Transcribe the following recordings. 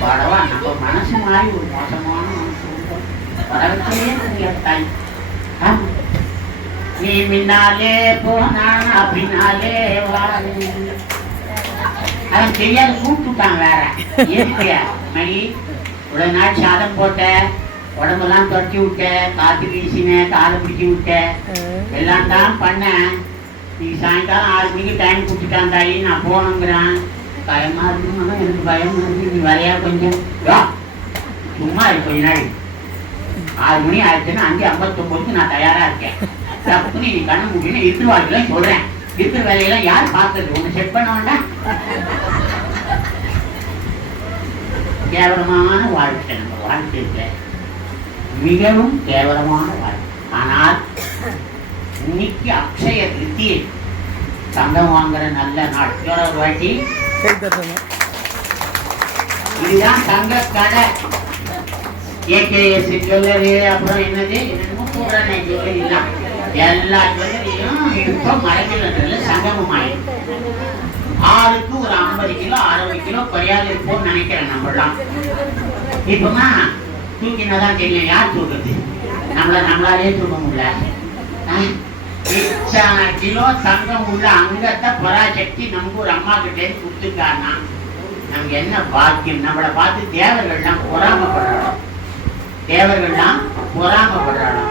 படவா நம்ம மனசு மாதிரி ஒரு மோசமான நீ முன்னாலே போனா நான் அவன் கூப்பிட்டுட்டான் வேற எதுக்கையா மணி இவ்வளவு நாள் சாதம் போட்ட உடம்பெல்லாம் தொட்டி விட்ட காத்து வீசினேன் காலை பிடிச்சி விட்ட எல்லாம் தான் பண்ணேன் நீ சாயங்காலம் ஆறு மணிக்கு டைம் கொடுத்துட்டான் தாயி நான் போகணுங்கிறான் பயமா இருக்குமா எனக்கு பயமா இருக்கு. நீ வரையா கொஞ்சம் சும்மா இருக்கு கொஞ்ச நாள். ஆறு மணி ஆயிடுச்சுன்னா அஞ்சு ஐம்பத்தொம்பதுக்கு நான் தயாரா இருக்கேன். தப்புன்னு நீ கண்ணு முடியும்னு இருக்கிற வாழ்க்கையில சொல்றேன். இருக்கிற வேலையெல்லாம் யார் பார்க்கறது? ஒன்று செட் பண்ண வேண்டாம். கேவலமான வாழ்க்கை நம்ம வாழ்க்கையில. மிகவும் கேவலமான வாழ்க்கை. ஆனால் இன்னைக்கு அக்ஷய திருத்தி தங்கம் வாங்குற நல்ல நாள். வாட்டி? இதுதான் தங்க கடை ஏகேஎஸ் ஜுவல்லரி அப்புறம் என்னது? என்னமோ பூரணை ஜுவல்லரி எல்லாம் எல்லா ஜுவல்லரியும் இப்போ மரக்கிழங்குல சங்கமம் ஆயிடும் ஆளுக்கு ஒரு ஐம்பது கிலோ அறுபது கிலோ குறையாது இருப்போம்னு நினைக்கிறேன் நம்மளாம் இப்போமா தூக்கினாதான் தெரியல யார் தூக்குறது? நம்மள நம்மளாலே தூக்க முடியல. இத்தனை கிலோ தங்கம் உள்ள அங்கத்தை பராசக்தி நம்ம ஒரு அம்மா கிட்டே கொடுத்துருக்காருன்னா நமக்கு என்ன பாக்கியம்? நம்மளை பார்த்து தேவர்கள்லாம் பொறாமப்படுறோம் தேவர்கள்லாம் பொறாமப்படுறோம்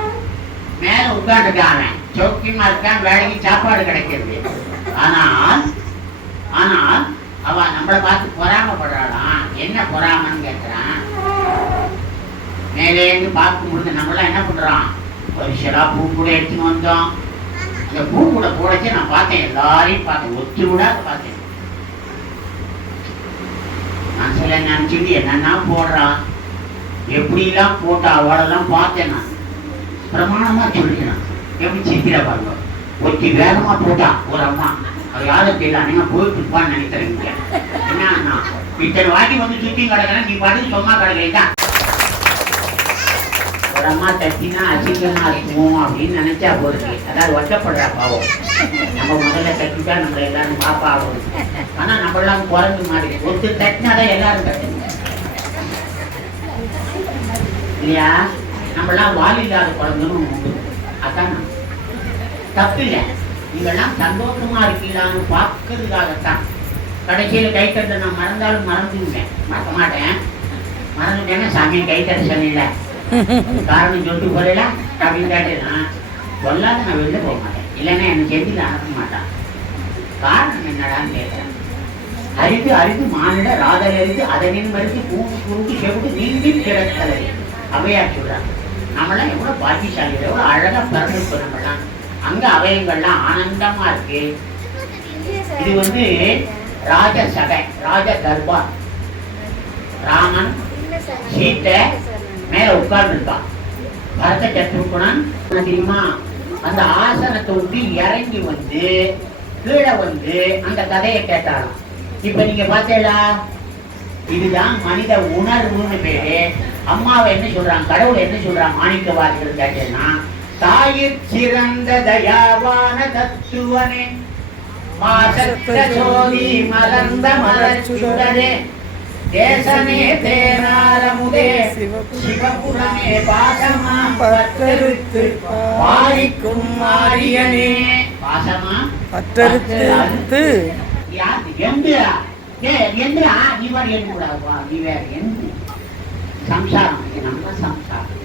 மேல உட்காந்துருக்காங்க சௌக்கியமா இருக்கான் வேலைக்கு சாப்பாடு கிடைக்கிறது. ஆனால் ஆனால் அவ நம்மளை பார்த்து பொறாமப்படுறாளாம் என்ன பொறாமன்னு கேட்கிறான். மேலே இருந்து பார்க்கும்பொழுது நம்மளாம் என்ன பண்றோம்? ஒரு சிலா பூ கூட எடுத்துன்னு வந்தோம். இந்த பூ கூட போடச்சு நான் பார்த்தேன். எல்லாரையும் பார்த்தேன். ஒத்து விடாத பார்த்தேன். மனசுல நினைச்சிட்டு என்னென்ன போடுறான் எப்படிலாம் போட்டா? அவளெல்லாம் பார்த்தேன் நான். பிரமாணமா சொல்லிக்கிறான். எப்படி சிரிக்கிற பாருங்க. ஒத்தி வேகமா போட்டா ஒரு அம்மா. அது யாரும் தெரியல. நீங்க போயிட்டு இருப்பான்னு நினைக்கிறேன் என்ன இத்தனை வாட்டி வந்து சுற்றி கிடக்கிறேன். நீ பாட்டு சும்மா கிடக்கிறீங்க ஒரு அம்மா தட்டினா அசிங்கமா இருக்கும் அப்படின்னு நினைச்சா போறது அதாவது ஒட்டப்படுறா பாவம். நம்ம முதல்ல தட்டிட்டா நம்ம எல்லாரும் பாப்பா ஆகும் ஆனா நம்ம எல்லாம் குறைஞ்சு மாதிரி. ஒருத்தர் தட்டினாதான் எல்லாரும் தட்டுங்க இல்லையா? நம்மளாம் வால் இல்லாத குழந்தைன்னு உண்டு. அதான்? தப்பு இல்லை. நீங்கள்லாம் சந்தோஷமா இருக்கீங்களான்னு பார்க்கறதுக்காகத்தான். கடைசியில் கை தட்ட நான் மறந்தாலும் மறந்துவிட்டேன் மறக்க மாட்டேன். மறந்துட்டேன்னா சாமி கை தட்ட சொன்னீங்கள காரணம் சொல்லிட்டு போறல அப்படின்னு கேட்டேன்னா சொல்லாத நான் வெளில போக மாட்டேன் இல்லைன்னா என்னை செஞ்சுல அனுப்ப மாட்டான் காரணம் என்னடான்னு கேட்டேன் அறிந்து அறிந்து மானிட ராதல் அறிந்து அதனின் மருந்து பூண்டு குறுக்கு செவிட்டு நீங்கி கிடக்கலை அவையார் சொல்றாங்க நம்மளாம் எவ்வளவு பாக்கியசாலிகள் எவ்வளவு அழகா பிறந்திருப்போம் நம்மளாம் அங்க அவயங்கள்லாம் ஆனந்தமா இருக்கு இது வந்து ராஜ சபை ராஜ தர்பார் ராமன் சீத்தை மேல உட்கார்ந்து பரத சத்ருகுணன் தெரியுமா? அந்த ஆசனத்தை விட்டு இறங்கி வந்து கீழே வந்து அந்த கதையை கேட்டாராம். இப்ப நீங்க பார்த்தீங்களா இதுதான் மனித உணர்வுன்னு பேரு. அம்மாவை என்ன சொல்றாங்க கடவுள் என்ன சொல்றாங்க மாணிக்கவாதிகள் கேட்டேன்னா தாயிற் சிறந்த தயாவான தத்துவனே மாசத்த சோதி மலர்ந்த மலர்ச்சுடரே தேசமே தேனாரமு பற்றறுத்து பாரிக்கும் மாரியனே பாசமா பற்றறுத்து ஏ எந்திரா. நீ வாடி எந்த கூடாதுப்பா நீ வேற எந்த சம்சாரம். நம்ம சம்சாரம்.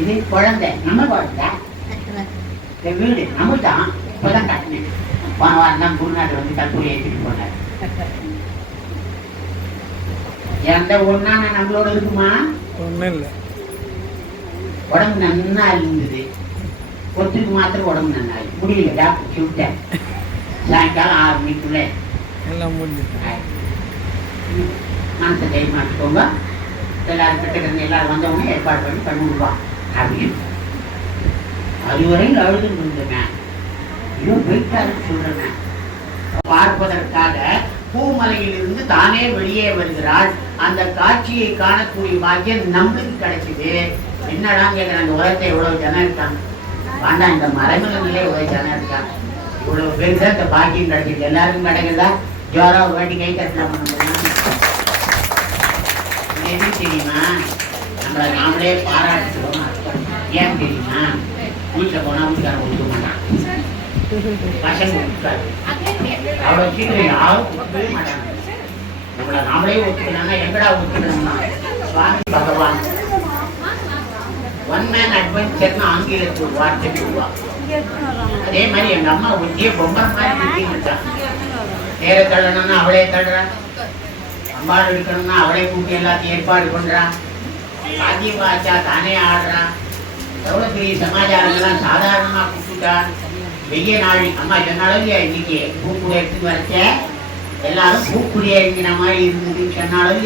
இது குழந்தை. நம்ம குழந்தை. இந்த வீடு. நம்ம தான். இப்பதான் கட்டினேன். போன வாரம் தான் குருநாதர் வந்து தற்போது ஏற்றிட்டு போனார். எந்த ஒண்ணா நம்மளோட இருக்குமா? ஒன்றும் இல்லை உடம்பு நன்னா இருந்தது. ஒத்துக்கு மாத்திரம் உடம்பு இருக்கு முடியல டாக்டர் சொல்லிட்டேன். சாயங்காலம் ஆறு மணிக்குள்ள. எல்லாம் முடிஞ்சுது மனசை தைரியமாக்கிக்கோங்க எல்லாரும் கிட்ட இருந்து எல்லாரும் வந்தவங்க ஏற்பாடு பண்ணி பண்ணி விடுவான் அப்படின்னு. அதுவரையில் அழுதுன்னு இருந்தேன் ஐயோ போயிட்டாருன்னு சொல்றேன் பார்ப்பதற்காக பூமலையிலிருந்து தானே வெளியே வருகிறாள். அந்த காட்சியை காணக்கூடிய பாக்கியம் நம்மளுக்கு கிடைச்சிது. என்னடா கேட்குற அந்த உலகத்தை எவ்வளவு ஜனம் இருக்காங்க? ஆனா இந்த மறைமுக நிலை ஜனம் இருக்காங்க. இவ்வளவு பேருக்கு இந்த பாக்கியம் கிடைச்சிது எல்லாருக்கும் கிடைக்குதா ஜோரா வேண்டி கை கட்டலாம் பண்ண தெரியுமா? நம்மளை நாமளே பாராட்டுவோம் ஏன் தெரியுமா? வீட்டில் போனால் வீட்டுக்காரன் ஒதுக்க மாட்டான். பசங்க ஒதுக்காது அவ்வளோ யாரும் ஒத்துக்கவே மாட்டாங்க நம்மளை நாமளே ஒத்துக்கணும்னா எங்கடா ஒத்துக்கணும்னா சுவாமி பகவான் ஒன் மேன் அட்வென்ச்சர்னு ஆங்கிலத்தில் வார்த்தை சொல்லுவா அதே மாதிரி எங்க அம்மா ஒட்டியே பொம்மை மாதிரி சுத்தின்னு தேர தள்ளணும்னா அவளே தள்ளுறான் அம்பாள் இருக்கணும்னா அவளே கூட்டி எல்லாத்தையும் ஏற்பாடு பண்றான் சாத்தியம் பாச்சா தானே ஆடுறான் எவ்வளவு பெரிய சமாச்சாரங்கள்லாம் சாதாரணமா கூப்பிட்டான் வெய்ய நாள் அம்மா சொன்னாலும் இன்னைக்கு பூக்குடி எடுத்துட்டு வரச்ச. எல்லாரும் பூக்குடியா இருக்கிற மாதிரி இருந்ததுன்னு சொன்னாலும்